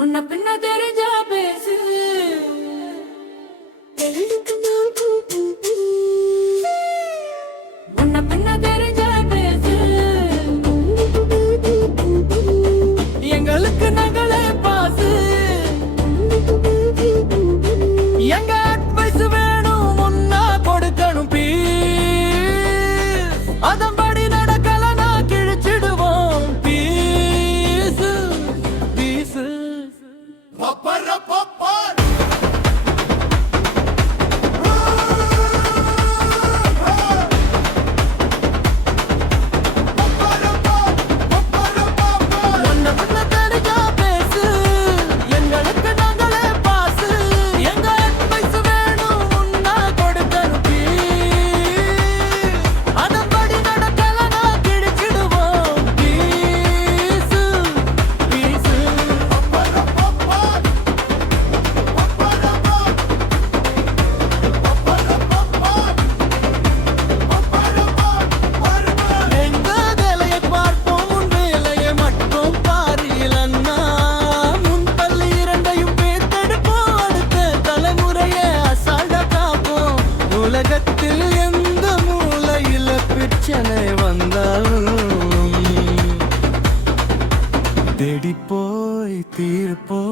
முன்ன பின்ன தெரிஞ்சா பேசு முன்ன பின்ன தெரிஞ்சா பேசு எங்களுக்கு நகளே பாசு எங்க அட்வைஸ் வேணும் முன்னா கொடுக்கணும் பீஸ் அதன்படி நடக்கலனா கிழிச்சிடுவோம் பீஸ் பீஸ் பப்பர பப்பர் உலகத்தில் எந்த மூலையில பிரச்சனை வந்தாலும் தேடி போய் தீர்ப்போ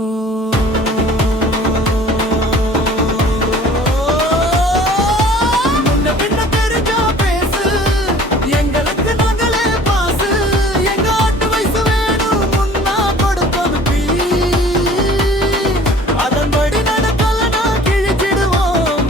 முன்ன பின்ன தெரிஞ்சா பேசு எங்களுக்கு நாங்களே பாசு எங்க அட்வைஸ் வேணும் முன்னா கொடுப்பது அதன்படி நடக்கலனா கிழிச்சிடுவோம்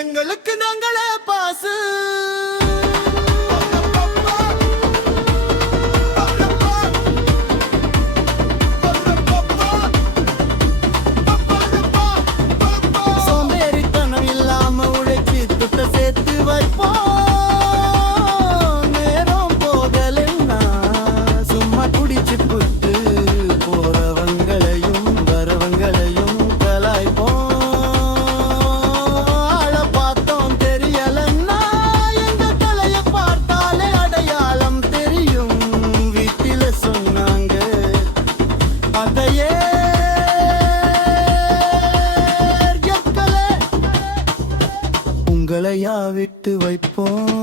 எங்களுக்கு நாங்களே பாசு சோம்பேறித்தனம் இல்லாம உழைச்சி துட்ட சேர்த்து வைப்போம் நேரம் போகலன்னா சும்மா குடிச்சு புட்டு போறவங்களையும் வரவங்களையும் கலாய்ப்போம் உங்களையா விட்டு வைப்போம்